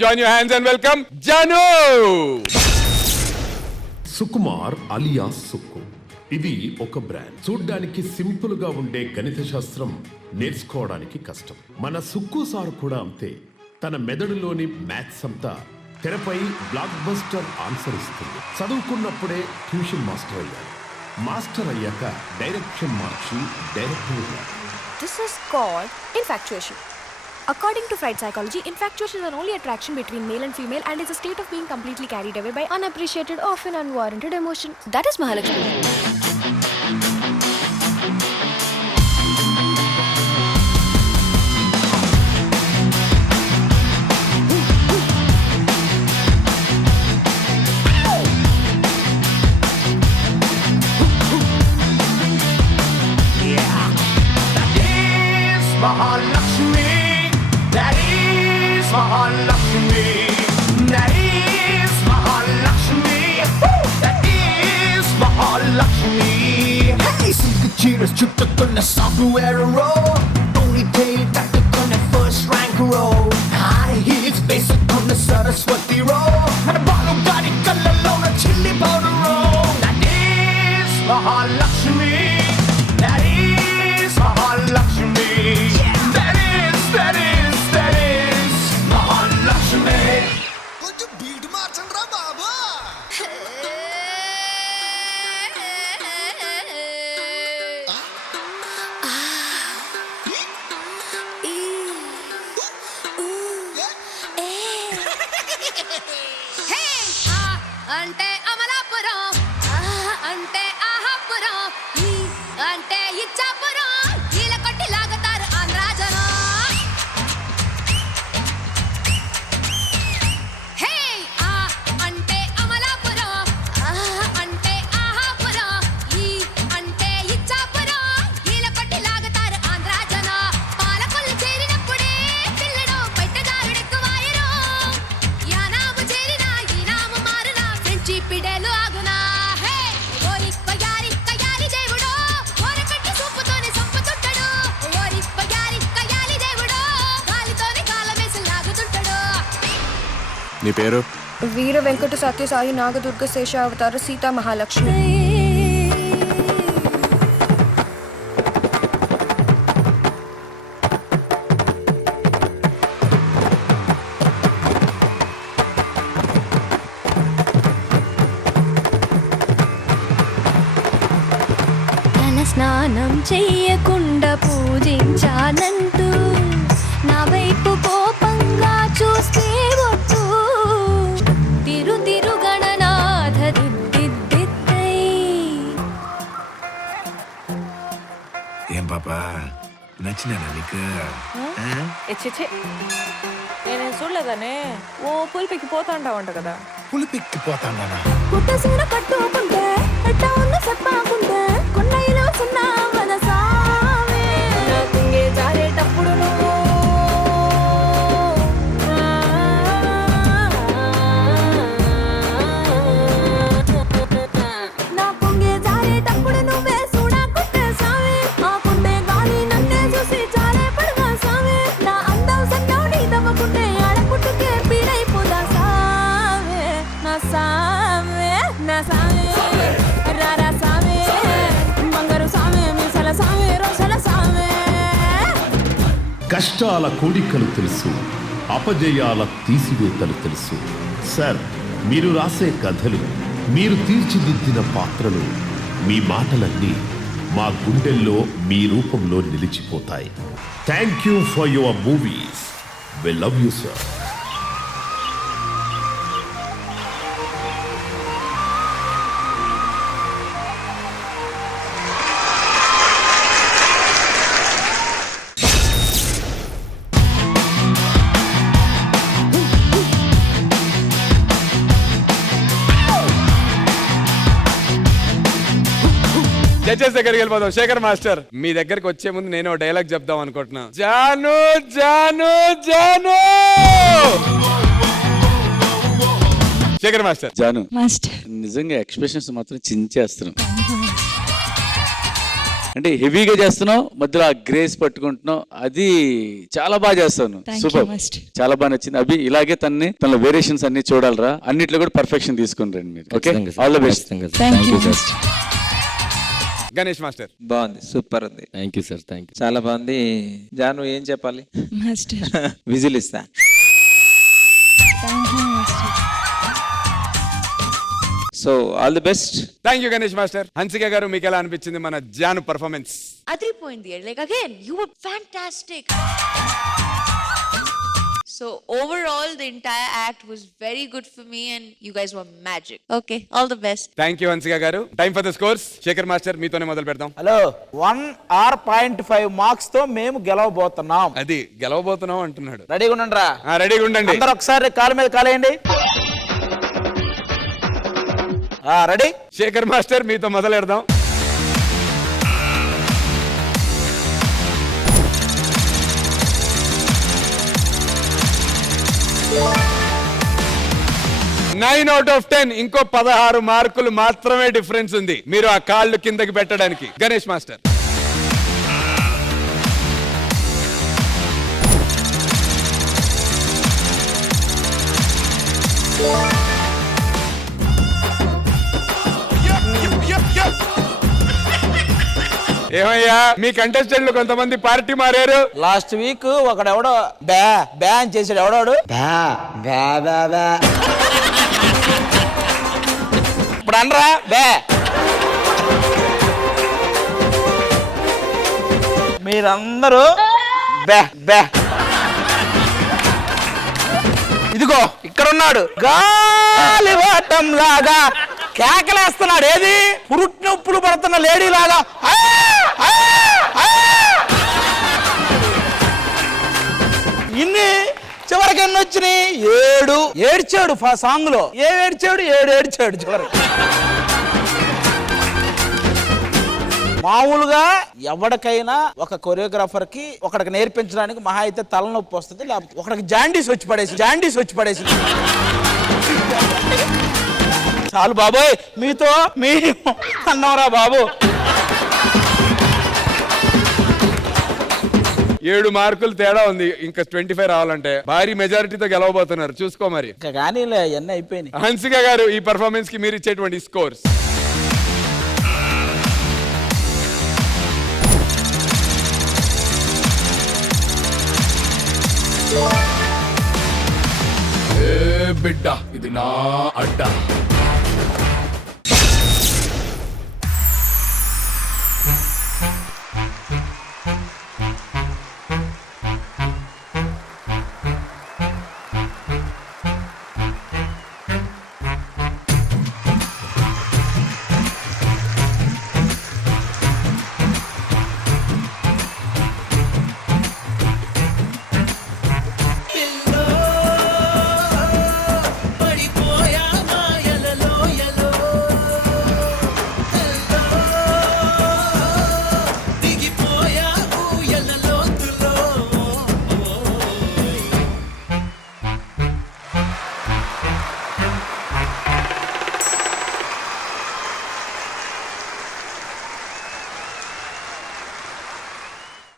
Join your hands and welcome Janu. Sukumar alias Sukku. ఇది ఒక brand. చూడ్డానికి సింపుల్ గా ఉండే గణిత శాస్త్రం నేర్చుకోవడానికి కష్టం. మన సుక్కు సార్ కూడా అంతే. తన మెదడులోని మ్యాథ్స్ అంతా తెరపై బ్లాక్ బస్టర్ ఆన్సర్ ఇస్తుంది. చదువుకున్నప్పుడే ట్యూషన్ మాస్టర్ అయ్యారు. మాస్టర్ అయ్యాక డైరెక్షన్ మార్చి డైరెక్టర్ అయ్యారు. This is called infatuation. According to Freud psychology, infatuation is an only attraction between male and female and is a state of being completely carried away by unappreciated, often unwarranted emotion. That is Mahalakshmi. Mahalakshmi, that is Mahalakshmi, that is Mahalakshmi, that is Mahalakshmi. Hey, silk cheers, చుట్టుకున్న software roll, only day that the gonna first rank roll. High heels, basic on the Saraswati roll, మన బాలు గారి కళ్ళలోన చిల్లి powder roll. That is Mahalakshmi, that is Mahalakshmi. That is Mahalakshmi. కొంచెం beat మార్చండి రా బాబా. అంటే అమలాపురం, అంటే ఆహాపురం, అంటే ఇచ్చాపురం, ఈల కొట్టి లాగుతారు ఆంధ్రాజనం. హే అంటే అమలాపురం, అంటే ఆహాపురం, అంటే ఇచ్చాపురం, ఈల కొట్టి లాగుతారు ఆంధ్రాజనం. పాలకొల్లు చేరినప్పుడే పిల్లడు బయటదారుడెక్కువాయరు. యానాము చేరినా ఈనాము మారునా ఫ్రెండ్షిప్ పిడేలు ఆగునా. హే ఓరి కయారి కయాలి దేవుడో, ఓరకట్టి సూపుతోనే సంపుతుంటాడు. ఓరి కయాలి దేవుడో, గాలితోనే కాలమేసి లాగుతుంటాడు. నీ పేరు? వీర వెంకట సత్యసాయి నాగదుర్గ శేషావతార సీతా మహాలక్ష్మి. తన స్నానం చెయ్యకుండా పూజించానంటూ నా వైపు కోపంగా చూస్తే వద్దు. తిరు గణనాథ దిద్దిద్దై. ఏం పాపా నచ్చినా నీకు? నేను చూడలేదనే ఓ పులిపికి పోతా ఉంటావంట కదా. పులిపిక్కిపోతాడా? పుట్టసీర కట్టుకుంటే ఎట్టా ఉన్న చెప్పాకుంటే కొండయిలో చిన్న మనసావే. నా కుంగే జారేటప్పుడు నువ్వు నా కుంగే జారేటప్పుడు నువ్వే చూడకుంటే సావే. ఆ కుండే గాలి నన్నే చూసి జారే పడగా సావే. నా అందం సన్నో నీ దవ్వకుంటే ఆడపుట్టుకే పీడైపోదా సావే. నా సావే నా సావే రారా సావే, బంగారు సావే, మీసల సావే, రోసల సావే. కష్టాల కోడికలు తెలుసు, అపజయాల తీసివేతలు తెలుసు. సార్, మీరు రాసే కథలు, మీరు తీర్చిదిద్దిన పాత్రలు, మీ మాటలన్నీ మా గుండెల్లో మీ రూపంలో నిలిచిపోతాయి. Thank you for your movies. We love you sir. Judges దగ్గరికి వెళ్ళిపోదాం. శేఖర్ మాస్టర్, మీ దగ్గరికి వచ్చే ముందు నేను డైలాగ్ చెప్దాం అనుకుంటున్నా. జాను జాను జాను. శేఖర్ మాస్టర్. జాను మాస్టర్, నిజంగా ఎక్స్ప్రెషన్స్ మాత్రం చించేస్తున్నాం. అంటే హెవీగా చేస్తున్నావు, మధ్యలో ఆ గ్రేస్ పట్టుకుంటున్నావు, అది చాలా బాగా చేస్తాను. సూపర్, చాలా బాగా నచ్చింది. అభి ఇలాగే తన వేరియేషన్స్ అన్ని చూడాలరా, అన్నిట్లో కూడా పర్ఫెక్షన్ తీసుకుని రండి మీరు. Okay, all the best. Ganesh master. బాగుంది, సూపర్ ఉంది. Thank you sir, thank you. చాలా బాగుంది. జాను ఏం చెప్పాలి? మాస్టర్ విజిల్ ఇస్తా. So all the best. Thank you Ganesh master. Hansika గారు, మీకు ఎలా అనిపించింది మన జాను పర్ఫార్మెన్స్? అదిరిపోయింది. Like again, you were fantastic. So overall, the entire act was very good for me, and you guys were magic. Okay, all the best. Thank you Hansika గారు. Time for the scores. Shekhar master, మీతోనే మొదలు పెడదాం. Hello, 1.5 marks తో మేము గెలవబోతున్నాం. అది గెలవబోతున్నాం అంటున్నాడు. రెడీగా ఉండండి రా. రెడీగా ఉండండి. అందరూ ఒకసారి కాలు మీద కాలేయండి. రెడీ? శేఖర్ మాస్టర్, మీతో మొదలు పెడదాం. Nine out of 10. ఇంకో 16 మార్కులు మాత్రమే డిఫరెన్స్ ఉంది మీరు ఆ కాళ్ళు కిందకి పెట్టడానికి. గణేష్ మాస్టర్. ఏమయ్యా, మీ కంటెస్టెంట్లు కొంతమంది పార్టీ మారారు. లాస్ట్ వీక్ ఒకడెవడో బ్యాన్ చేసాడు. ఎవడోడు ఇప్పుడు అనరా బ్యా. మీరందరూ బ్యా బ్యా. ఇదిగో ఇక్కడ ఉన్నాడు, గాలివాటం లాగా కేకలేస్తున్నాడు. ఏది? పురుట్ నొప్పులు పడుతున్న లేడీ లాగా. ఇన్ని చివరికి ఎన్ని వచ్చినాయి? 7 ఏడ్చాడు సాంగ్ లో. ఏడ్చాడు? 7 ఏడ్చాడు చివరికి. మామూలుగా ఎవరికైనా ఒక కొరియోగ్రాఫర్ కి ఒకడికి నేర్పించడానికి మహా అయితే తలనొప్పి వస్తుంది, లేకపోతే ఒకడికి జాండీస్ వచ్చి పడేసి. చాలు బాబోయ్, మీతో మీ అన్నవరా బాబు. 7 మార్కులు తేడా ఉంది. ఇంకా 25 రావాలంటే భారీ మెజారిటీతో గెలవబోతున్నారు. చూసుకో మరి. కానీ అవన్నీ అయిపోయినాయి. హన్సిక గారు, ఈ పర్ఫార్మెన్స్ కి మీరు ఇచ్చేటువంటి స్కోర్స్? బిడ్డ ఇది నా అడ్డ.